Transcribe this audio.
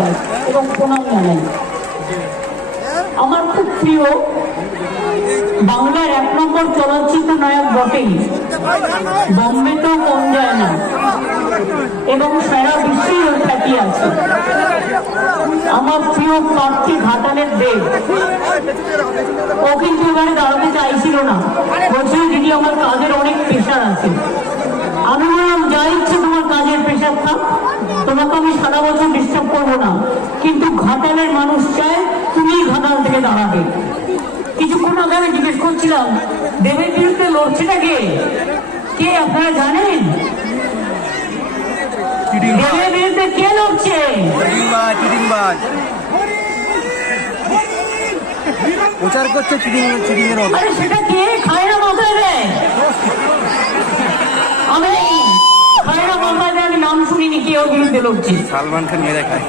জানাই এবং প্রণাম জানাই। আমার খুব প্রিয় বাংলার 1 নম্বর চলচ্চিত্র নায়ক বটেই, বম্বে তো কম যায় না এবং সারা বিশ্বেই ওর খ্যাতি আছে। আমার প্রিয় প্রার্থী ঘাটালের দেব, ও কিন্তু এবারে দাঁড়াতে চাইছিল না, বলছিল দিদি আমার কাজের অনেক প্রেশার আছে। আমি বললাম যা ইচ্ছে তোমার কাজের প্রেশার থাক, তোমাকে আমি সারা বছর ডিস্টার্ব করবো না, কিন্তু ঘাটালের মানুষ চায় তুমি ঘাটাল থেকে দাঁড়াবে। কিছুক্ষণ আগে আমি জিজ্ঞেস করছিলাম দেবের বিরুদ্ধে লড়ছেটা কে, কে আপনারা জানেন? দেবের বিরুদ্ধে কে লড়ছে? প্রচার করছে আরে সেটা কে? খায় না মাথায় দেয়? আমি খায় না মাথায় দেয়, আমি নাম শুনিনি কে ওর বিরুদ্ধে লড়ছে। সালমান খান মেরে খায়।